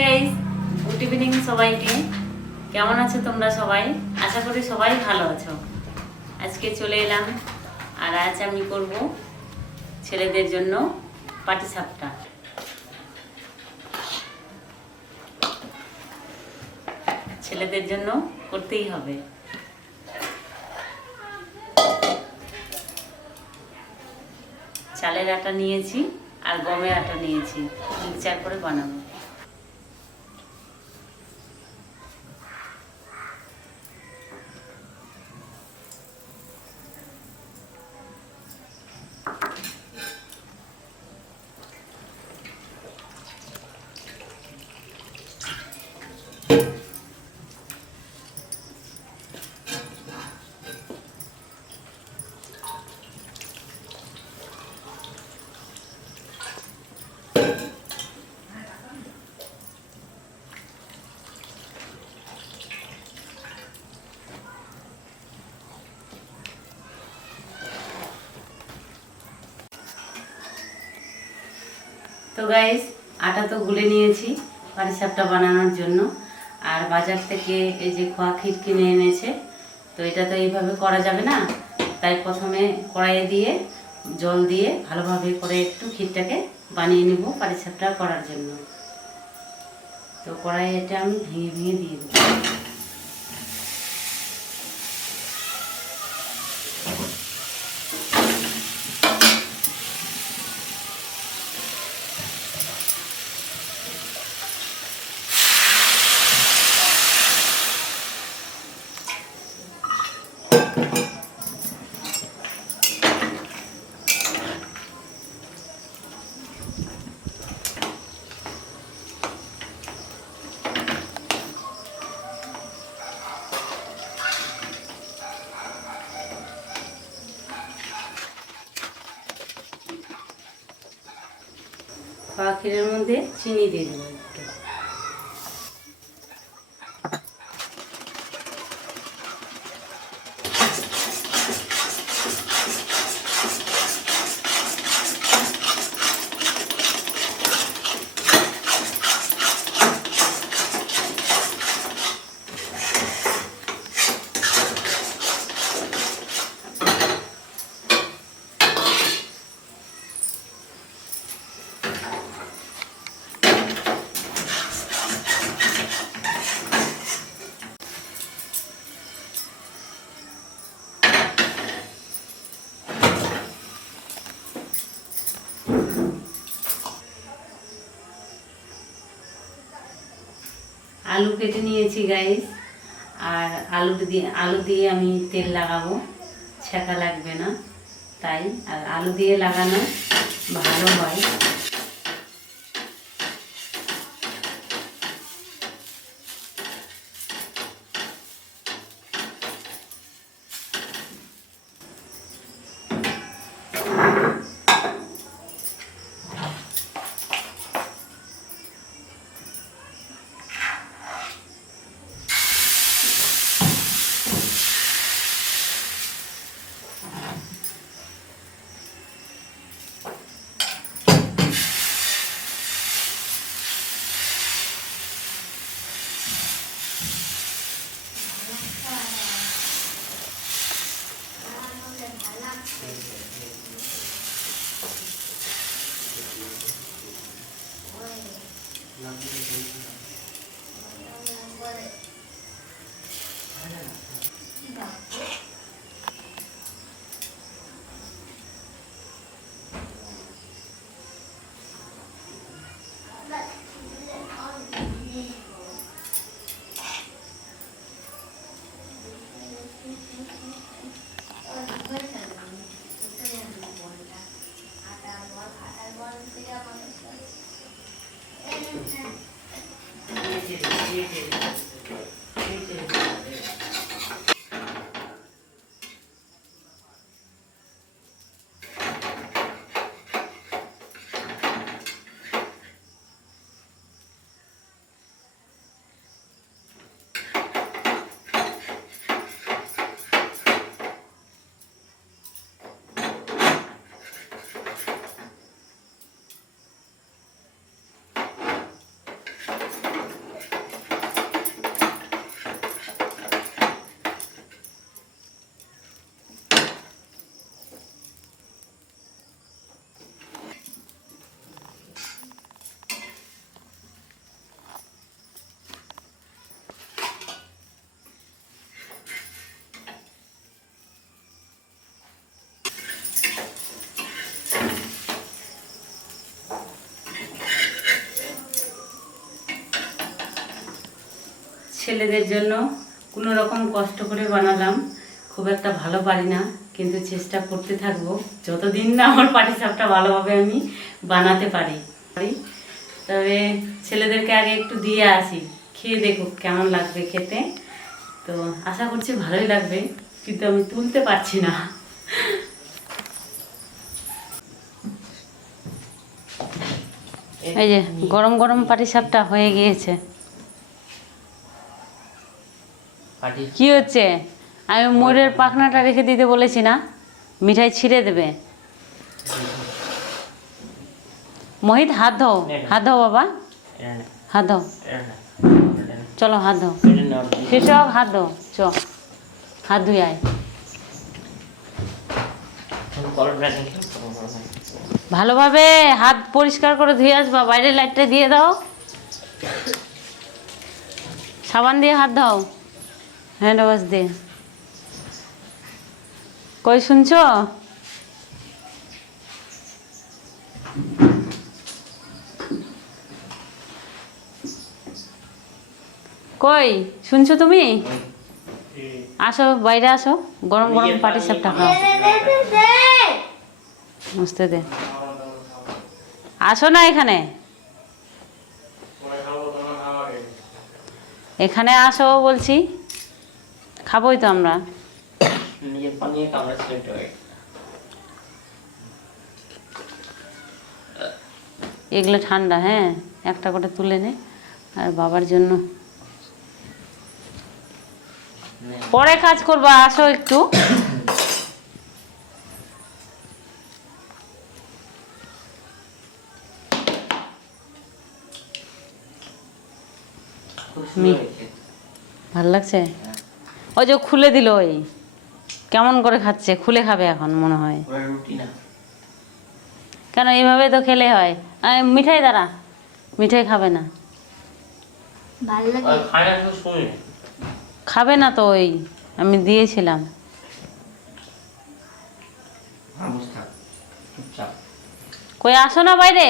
Guys, good evening সবাইকে। কেমন আছো তোমরা সবাই? আশা করি সবাই ভালো আছো। আজকে চলে এলাম আর আজ আমি করব ছেলেদের জন্য পাটিসাপটা। ছেলেদের জন্য করতেই হবে। চালের আটা নিয়েছি আর গমের আটা নিয়েছি, মিক্সচার করে বানাবো। তো গাইস, আটা তো গুলে নিয়েছি পাটিসাপটা বানানোর জন্য। আর বাজার থেকে এই যে খোয়া ক্ষীর কিনে এনেছে, তো এটা তো এইভাবে করা যাবে না, তাই প্রথমে কড়াইয়ে দিয়ে জল দিয়ে ভালোভাবে করে একটু ক্ষীরটাকে বানিয়ে নেব পাটিসাপটা করার জন্য। তো কড়াইয়ে এটা আমি ভেঙে ভেঙে দিয়ে দেবো। খোয়া ক্ষীরের মধ্যে চিনি দিয়ে দেবো একটু। আলু কেটে নিয়েছি গাইস, আর আলু দিয়ে আমি তেল লাগাবো, ছেঁকা লাগবে না তাই। আর আলু দিয়ে লাগানো ভালো হয়। ছেলেদের জন্য কোনো রকম কষ্ট করে বানালাম। খুব একটা ভালো পারি না, কিন্তু চেষ্টা করতে থাকবো যতদিন না আমার পাটিসাপটা ভালোভাবে আমি বানাতে পারি। তবে ছেলেদেরকে আগে একটু দিয়ে আসি, খেয়ে দেখুক কেমন লাগবে খেতে। তো আশা করছি ভালোই লাগবে, কিন্তু আমি তুলতে পারছি না। এই যে গরম গরম পাটিসাপটা হয়ে গিয়েছে। কি হচ্ছে? আমি ময়ূরের পাখনাটা রেখে দিতে বলেছি না, মিঠাই ছিঁড়ে দেবে। মোহিত হাত ধো, হাত ধো বাবা, হাত ধো, চলো হাত ধো, কৃষক হাত ধো, চ হাত ধুই আয়। ভালোভাবে হাত পরিষ্কার করে ধুয়ে আসবা। বাইরের লাইটটা দিয়ে দাও, সাবান দিয়ে হাত দাও, হ্যান্ড ওয়াশ দিয়ে। কই শুনছো? কই শুনছো তুমি? আসো বাইরে আসো, গরম গরম পাটিসাপটা খাও। বুঝতে দে, আসো না এখানে, এখানে আসো বলছি, খাবোই তো আমরা। এগুলো ঠান্ডা, হ্যাঁ একটা করে তুলে নে। আর বাবার জন্য পরে কাজ করবা, আসো একটু। ভাল লাগছে? ওই যে খুলে দিল, ওই কেমন করে খাচ্ছে, খুলে খাবে এখন মনে হয়। কেন এইভাবে তো খেলে হয়। মিঠাই দ্বারা মিঠাই খাবে না, খাবে না তো, ওই আমি দিয়েছিলাম। কই আসো না বাইরে,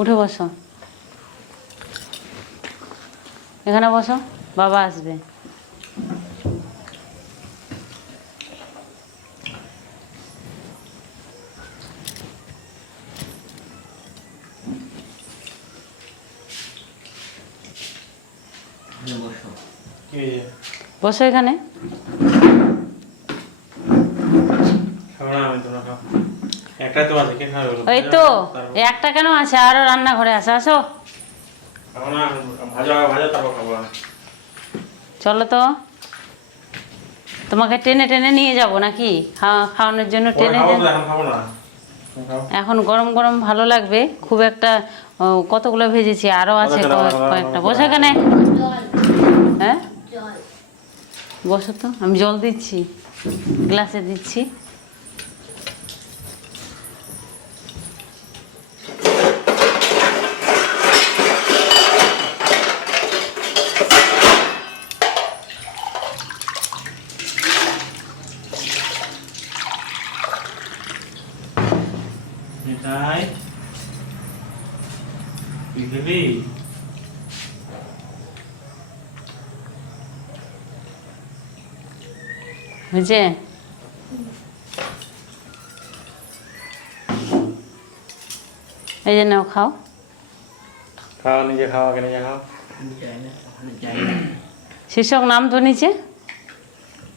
উঠে বসো, এখানে বসো, বাবা আসবে। বসো এখানে। ওই তো একটা কেন আছে, আরো রান্নাঘরে আছে, আসো। চলো তো, তোমাকে টেনে টেনে নিয়ে যাব নাকি খাওয়ানোর জন্য? টেনে এখন গরম গরম ভালো লাগবে খুব একটা। কতগুলো ভেজেছি, আরো আছে কয়েকটা। বসো এখানে, হ্যাঁ বসো তো, আমি জল দিচ্ছি, গ্লাসে দিচ্ছি। হয়েছে? এই যে নাও, খাও খাও, নিজে খাও, আগে নিজে খাও। শীর্ষক নাম তো নিচে,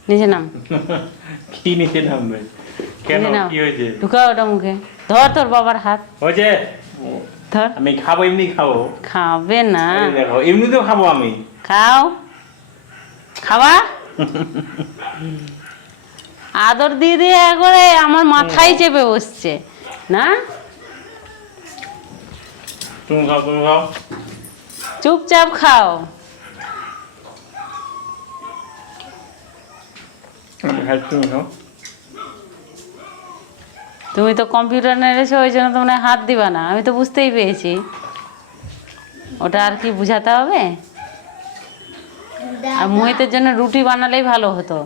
নিচে নাম। কি নিচে নামবে কেন? কি হয়েছে? ঢুকাও ওটা মুখে, ধর তোর বাবার হাত, হয়েছে ধর। আমি খাবো, এমনি খাবো। খাবে না, দেখো এমনিতেও খাবো আমি। খাও, খাবা। আদর দিয়ে দিয়ে একবারে আমার মাথায় চেপে বসছে না। তুমি খাও, তুমি খাও, চুপচাপ খাও। তুমি খাও। তুমি তো কম্পিউটার নেড়েছো, ওই জন্য তো মনে হয় হাত দিবা না, আমি তো বুঝতেই পেরেছি। ওটা আর কি বুঝাতে হবে? আর মোহিতের জন্য রুটি বানালেই ভালো হতো।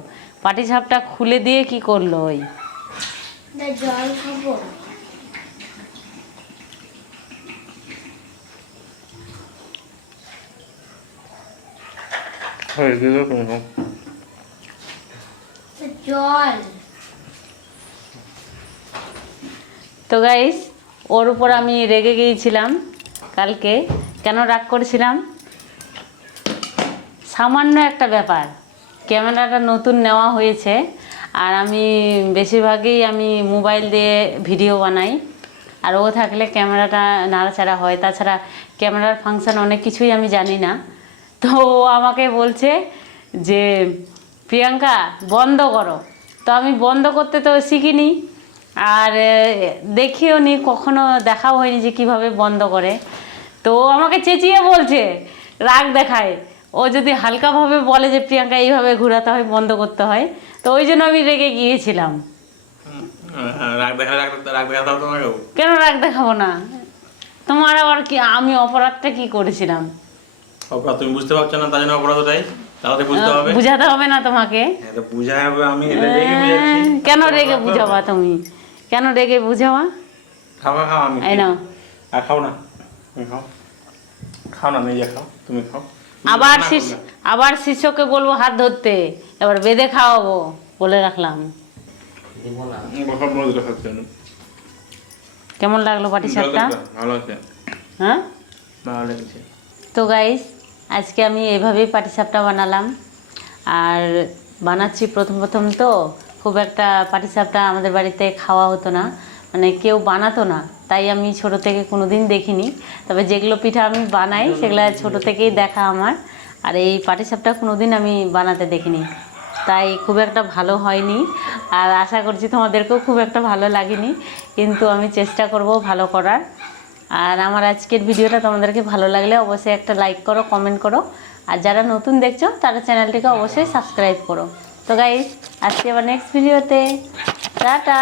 পাটিসাপটা খুলে দিয়ে কি করলো? ওই জল খাবো। হয়ে গেল তুমি খাও। জল তো গাইস, ওর উপর আমি রেগে গিয়েছিলাম কালকে। কেন রাগ করেছিলাম? সামান্য একটা ব্যাপার, ক্যামেরাটা নতুন নেওয়া হয়েছে, আর আমি বেশিরভাগই আমি মোবাইল দিয়ে ভিডিও বানাই, আর ও থাকলে ক্যামেরাটা নাড়াচাড়া হয়। তাছাড়া ক্যামেরার ফাংশন অনেক কিছুই আমি জানি না। তো ও আমাকে বলছে যে প্রিয়াঙ্কা বন্ধ করো। তো আমি বন্ধ করতে তো শিখিনি, আর দেখিও নি, কখনো দেখাও হয়নি যে কিভাবে বন্ধ করে। তো ও আমাকে চেঁচিয়ে বলছে, রাগ দেখায়। ও যদি হালকাভাবে বলে যে প্রিয়াঙ্কা এইভাবে ঘোরাতে হয়, বন্ধ করতে হয়, তো ওই জন্য আমি রেগে গিয়েছিলাম। রাগ দেখাতে হবে তোমাকেও? কেন রাগ দেখাবো না? তোমার আবার কি, আমি অপরাধটা কি করেছিলাম? অপরাধ তুমি বুঝতে পারছো না, তাই জন্য অপরাধটাই তাহলে বুঝতে হবে। বুঝাতে হবে না তোমাকে? হ্যাঁ, তো বুঝাবো আমি, রেগে বুঝাচ্ছি। কেন রেগে বুঝাবা তুমি? কেন রেগে বুঝাবা? খাও খাও, আমি এই নাও। আর খাও না, তুমি খাও। খাও না, নিজে খাও, তুমি খাও। আবার শিষ্যকে বলবো হাত ধরতে, এবার বেঁধে খাওয়াবো, বলে রাখলাম। কেমন লাগলো পাটি সাপটা? ভালো আছে। হ্যাঁ, ভালো লেগেছে। তো গাইস, আজকে আমি এভাবেই পাটিসাপটা বানালাম। আর বানাচ্ছি প্রথম প্রথম, তো খুব একটা পাটিসাপটা আমাদের বাড়িতে খাওয়া হতো না, মানে কেউ বানাতো না, তাই আমি ছোট থেকে কোনো দিন দেখিনি। তবে যেগুলো পিঠা আমি বানাই সেগুলো ছোট থেকেই দেখা আমার। আর এই পাটিসাপটা কোনো দিন আমি বানাতে দেখিনি, তাই খুব একটা ভালো হয়নি। আর আশা করছি তোমাদেরকেও খুব একটা ভালো লাগেনি, কিন্তু আমি চেষ্টা করব ভালো করার। আর আমার আজকের ভিডিওটা তোমাদেরকে ভালো লাগলে অবশ্যই একটা লাইক করো, কমেন্ট করো, আর যারা নতুন দেখছো তারা চ্যানেলটিকে অবশ্যই সাবস্ক্রাইব করো। তো গাইস, আজকে আবার নেক্সট ভিডিওতে, টাটা।